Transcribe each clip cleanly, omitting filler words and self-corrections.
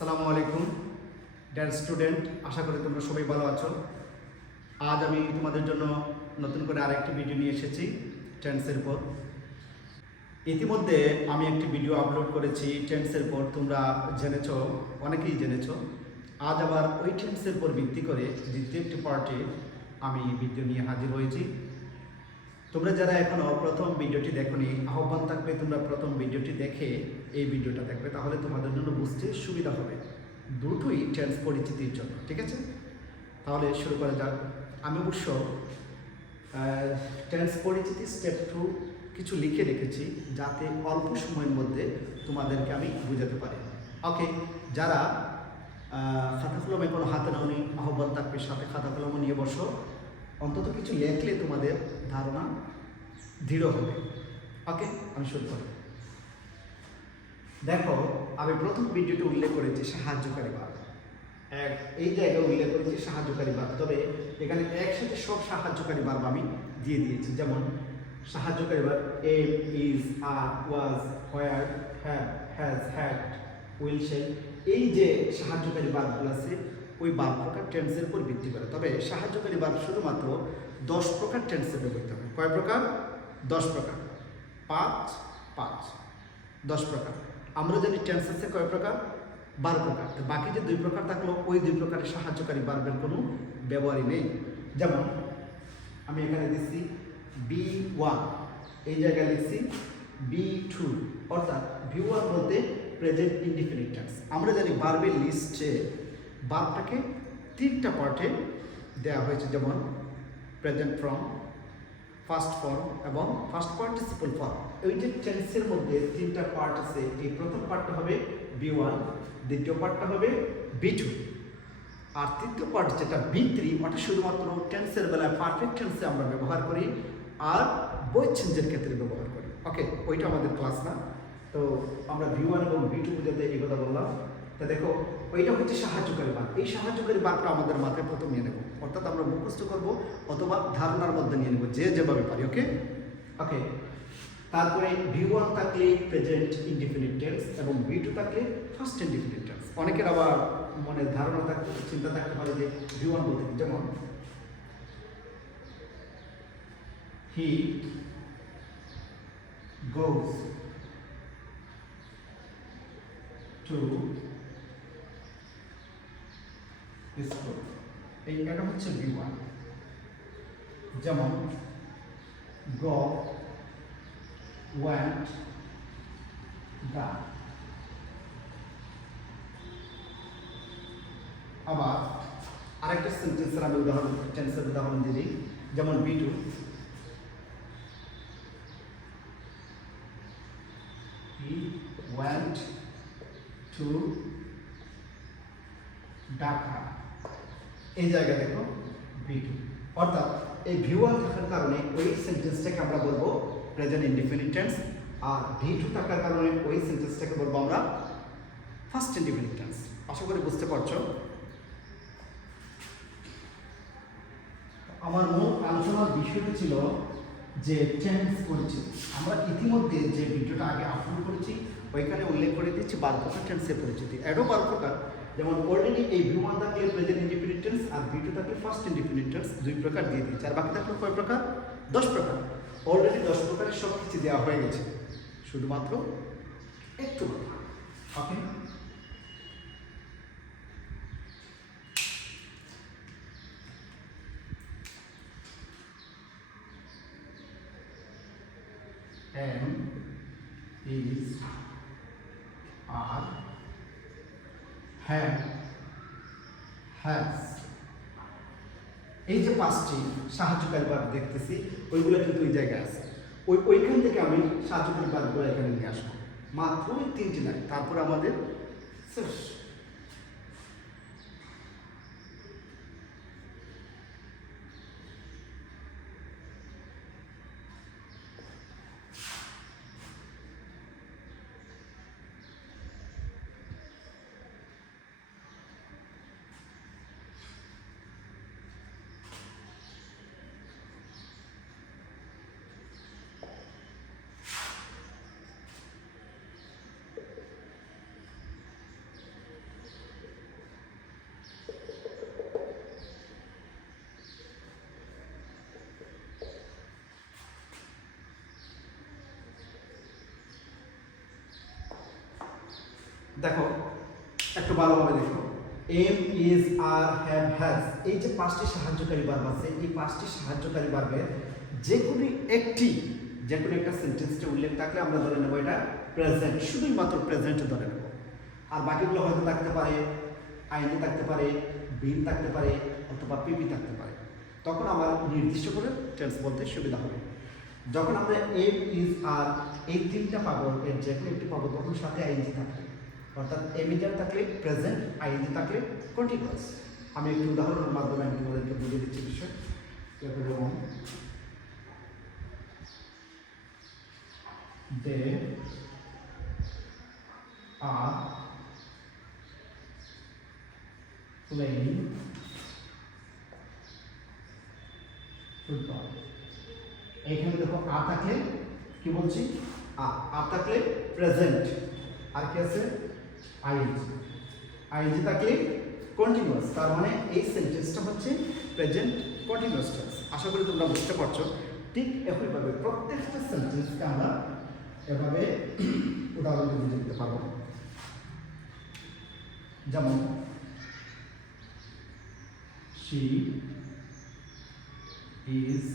আসসালামু আলাইকুম dear student, আশা করি তোমরা সবাই ভালো আছো। আজ আমি তোমাদের জন্য নতুন করে আরেকটি ভিডিও নিয়ে এসেছি টেন্সের উপর। ইতিমধ্যে আমি একটি ভিডিও আপলোড করেছি টেন্সের উপর, তোমরা জেনেছো, অনেকেই জেনেছো। আজ আবার ওই টেন্সের উপর ভিত্তি করে দ্বিতীয় একটি পার্টে আমি ভিডিও নিয়ে হাজির হয়েছি। তোমরা যারা এখনও প্রথম ভিডিওটি দেখোনি, আহ্বান থাকবে তোমরা প্রথম ভিডিওটি দেখে এই ভিডিওটা দেখবে, তাহলে তোমাদের জন্য বুঝতে সুবিধা হবে, দুটোই টেন্স পরিচিতির জন্য। ঠিক আছে, তাহলে শুরু করা যাক। আমি অবশ্য টেন্স পরিচিতি স্টেপ 2 কিছু লিখে রেখেছি, যাতে অল্প সময়ের মধ্যে তোমাদেরকে আমি বোঝাতে পারি। ওকে, যারা খাতা কলম এখনো হাতে নাওনি, আহ্বান থাকবে সাথে খাতা কলম নিয়ে বসো। অন্তত কিছু লেখলে তোমাদের ধারণা দৃঢ় হবে। ওকে, আমি শুরু করি। দেখো, আমি প্রথম ভিডিওতে উল্লেখ করেছি সাহায্যকারী ভার্ব। এই জায়গায় উল্লেখ করেছি সাহায্যকারী ভার্ব, তবে এখানে একসাথে সব সাহায্যকারী ভার্ব আমি দিয়ে দিয়েছি। যেমন সাহায্যকারী verb am, is, are, was, were, have, has, had, will, shall. এই যে সাহায্যকারী ভার্বগুলো আছে, ওই ভার্ব প্রকার টেন্সের উপর ভিত্তি করে। তবে সাহায্যকারী ভার্ব শুধুমাত্র 10 প্রকার টেন্সে ব্যবহৃত হবে। কয় প্রকার? 10 প্রকার। 5 5 10 প্রকার। আমরা জানি টেন্স আছে কয় প্রকার? 12 প্রকার। তো বাকি যে 2 প্রকার থাকলো, ওই 2 প্রকারের সাহায্যকারী ভার্বের কোনো ব্যবহারই নেই। যেমন আমি এখানে দিচ্ছি B1, এই জায়গায় লিখছি B2, অর্থাৎ B1 বলতে প্রেজেন্ট ইনডিফিনিট টেন্স। আমরা জানি ভার্বের লিস্টে ভার্বটাকে 3টা পার্টে দেওয়া হয়েছে, যেমন প্রেজেন্ট ফর্ম, ফার্স্ট ফর্ম এবং ফার্স্ট পার্টিসিপল ফর্ম। এই যে টেন্সের মধ্যে 3টা পার্ট আছে, এই প্রথম পার্টটা হবে B1, দ্বিতীয় পার্টটা হবে B2, আর তৃতীয় পার্ট যেটা B3, ওটা শুধুমাত্র টেন্সের বেলায় পারফেক্ট টেন্সে আমরা ব্যবহার করি আর বয় চেঞ্জের ক্ষেত্রে ব্যবহার করি। ওকে, ওইটা আমাদের ক্লাস না, তো আমরা B1 এবং B2 বোঝাতে এই কথা বললাম। তা দেখো, ওইটা হচ্ছে সাহায্যকারী ভার্ব। এই সাহায্যকারী ভার্বটা আমাদের মাথায় প্রথম নিয়ে নেব, অর্থাৎ আমরা মুখস্থ করব অথবা ধারণার মধ্যে নিয়ে নেব, যে যেভাবে পারি। ওকে ওকে তারপরে B1 থাকলে প্রেজেন্ট ইনডিফিনিট টেন্স এবং B2 থাকলে ফার্স্ট ইনডিফিনিট টেন্স। অনেকের আবার মনে ধারণা থাকতে, চিন্তা থাকতে পারে যে B1 বলতে কি, যেমন হি গোজ টু স্কুল, এটা হচ্ছে B1। যেমন go, went, gone। আবার আরেকটা সেন্টেন্সের আমি টেন্সের উদাহরণ দিই, যেমন B2, he went to Dhaka। এই জায়গায় দেখো B2, অর্থাৎ এই V1 থাকার কারণে ওই সেন্টেন্সটাকে আমরা বলবো প্রেজেন্ট ইনডিফিনিট টেন্স, আর B2 থাকার কারণে ওই সেন্টেন্সটাকে বলবো আমরা ফার্স্ট ইনডিফিনিট টেন্স। আশা করি বুঝতে পারছো। আমার মূল আলোচনার বিষয়টা ছিল যে টেন্স পরিচিতি। আমরা ইতিমধ্যে যে ভিডিওটা আগে আপলোড করেছি, ওইখানে উল্লেখ করে দিচ্ছি 12 প্রকার টেন্সের পরিচিতি। এরও 12 প্রকার, যেমন অলরেডি এই B1 থাকলে প্রেজেন্ট ইনডিফিনিট টেন্স আর B2 থাকলে ফার্স্ট ইনডিফিনিট টেন্স, 2 প্রকার দিয়ে দিয়েছে। আর বাকি থাকলো কয় প্রকার? 10 প্রকার। অলরেডি 10 প্রকারের সব কিছু দেওয়া হয়ে গেছে, শুধুমাত্র একটু কথা। ওকে, am, is, are, have, has। এই যে 5টি সাহায্যকারী ভার্ব দেখতেছি, ওইগুলো কিন্তু ওই জায়গায় আছে। ওইখান থেকে আমি সাহায্যকারী ভার্বগুলো এখানে নিয়ে আসবো। মাত্র 3টি নাই, তারপরে আমাদের শেষ। দেখো একটু ভালোভাবে দেখো, am, is, are, have, has, এই যে পাঁচটি সাহায্যকারী ভার্ব আছে, এই পাঁচটি সাহায্যকারী ভার্বের যে কোনো একটা সেন্টেন্সে উল্লেখ থাকলে আমরা ধরে নেব এটা প্রেজেন্ট, শুধুই মাত্র প্রেজেন্ট ধরে নেব। আর বাকিগুলো হয়তো থাকতে পারে আইনি থাকতে পারে, বিন থাকতে পারে, অথবা পিপি থাকতে পারে। তখন আমার নির্দিষ্ট করে টেন্স বলতে সুবিধা হবে। যখন আমরা এম, ইজ, আর এই তিনটা পাবো, এর যে কোনো একটি পাবো, তখন সাথে আইএনজি থাকবে, অর্থাৎ এমিজার থাকলে প্রেজেন্ট, আইএনজি থাকলে কন্টিনিউয়াস। আমি একটি উদাহরণের মাধ্যমে আমি তোমাদেরকে বুঝিয়ে দিচ্ছি বিষয়। যেমন they are playing ফুটবল। এইখানে দেখো আ থাকলে কি বলছি, আ থাকলে প্রেজেন্ট, আর কি আছে আইএনজি, আইএনজি থাকলে কন্টিনিউয়াস। তার মানে এই সেন্টেন্সটা হচ্ছে প্রেজেন্ট কন্টিনিউয়াস টেন্স। আশা করি তোমরা বুঝতে পারছো। ঠিক একইভাবে প্রত্যেকটা সেন্টেন্সকে আমরা এভাবে উদাহরণ দিয়ে বুঝে দিতে পারবো। যেমন she is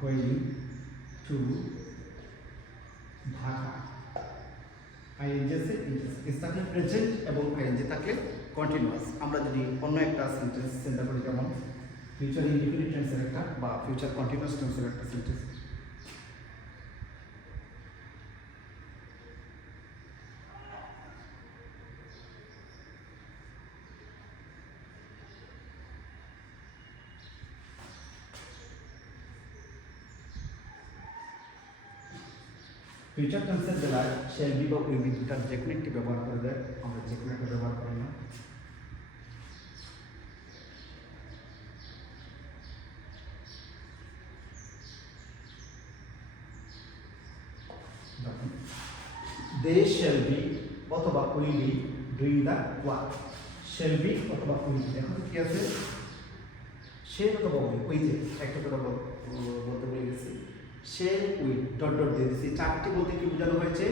going to Dhaka. ING আছে, ইজ থাকলে প্রেজেন্ট এবং আইএনজি থাকলে কন্টিনিউয়াস। আমরা যদি অন্য একটা সেন্টেন্স চিন্তা করি, যেমন ফিউচার ইনডিফিনিট টেন্সের একটা বা ফিউচার কন্টিনিউয়াস টেন্সের একটা সেন্টেন্স, ফিউচার টেন্সের বেলায় শ্যাল বি বা উইল বি দুটার যে কোনো একটি ব্যবহার করে দেয়, আমরা যে কোনো একটা ব্যবহার করি না। দে শ্যাল বি অথবা will be doing the work. Shall be অথবা উইল বি, এখন কি আছে সে অথবা উইল, ওই যে একটা কথা বলতে বলে গেছি, সে উইল ডট ডট দিয়ে দিচ্ছি। চারটি বলতে কি বোঝানো হয়েছে,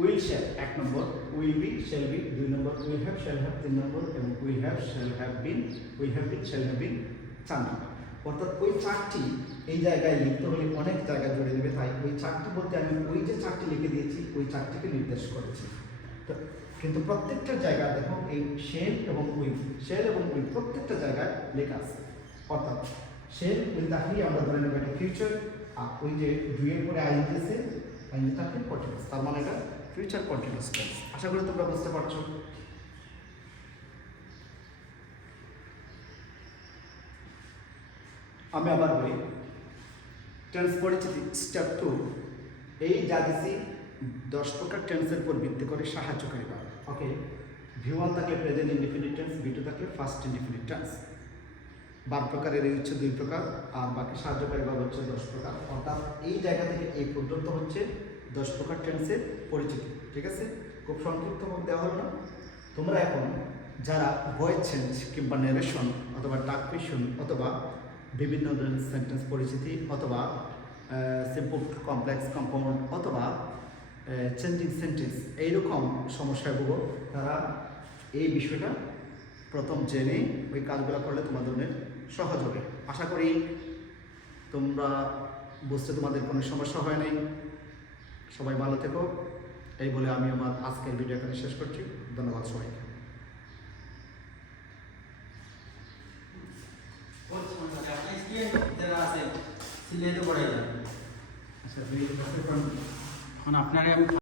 উইল শ্যাল এক নম্বর, উইল বি শ্যাল বি দুই নম্বর, উইল হ্যাভ শ্যাল হ্যাভ তিন নম্বর, এবং will have shall have been, will have been shall have been চার নম্বর। অর্থাৎ ওই চারটি এই জায়গায় লিখতে হলে অনেক জায়গায় জুড়ে দেবে, তাই ওই চারটি বলতে আমি ওই যে চারটি লিখে দিয়েছি ওই চারটিকে নির্দেশ করেছি। তো কিন্তু প্রত্যেকটা জায়গায় দেখো এই শেল এবং উইল, শেল এবং উইল প্রত্যেকটা জায়গায় লেখা আছে। অর্থাৎ শেল উইল থাকলেই আমরা ধরে নেব এটা ফিউচার, আর ওই যে দুইয়ের পরে আইএনজি আছে, আইএনজি থাকলে কন্টিনিউয়াস, তার মানে এটা ফিউচার কন্টিনিউয়াস টেন্স। আশা করি তোমরা বুঝতে পারছো। আমি আবার বলি, টেন্স পরিচিতি স্টেপ 2। এই যা দিছি 10 প্রকার টেন্সের উপর ভিত্তি করে সাহায্যকারী ভার্ব। ওকে, V1 থাকলে প্রেজেন্ট ইনডিফিনিট টেন্স, V2 থাকলে ফার্স্ট ইনডিফিনিট টেন্স। ভার্ব প্রকারের এই হচ্ছে 2 প্রকার, আর বাকি সাহায্যকারী ভার্ব হচ্ছে 10 প্রকার। অর্থাৎ এই জায়গা থেকে এই পর্যন্ত হচ্ছে 10 প্রকার টেন্সের পরিচিতি। ঠিক আছে, খুব সংক্ষিপ্ত দেওয়া হলো না। তোমরা এখন যারা ভয়েস চেঞ্জ কিংবা নেরেশন অথবা ডাক কুয়েশন অথবা বিভিন্ন ধরনের সেন্টেন্স পরিচিতি অথবা সিম্পল কমপ্লেক্স কম্পাউন্ড অথবা চেঞ্জিং সেন্টেন্স এইরকম সমস্যায় ভুগো, তারা এই বিষয়টা প্রথম জেনে ওই কাজগুলো করলে তোমাদের অনেক সহজ হবে। আশা করি তোমরা বুঝতে তোমাদের কোনো সমস্যা হয় নাই। সবাই ভালো থেকো, এই বলে আমি আমার আজকের ভিডিও এখানে শেষ করছি। ধন্যবাদ সবাইকে। এখন আপনারা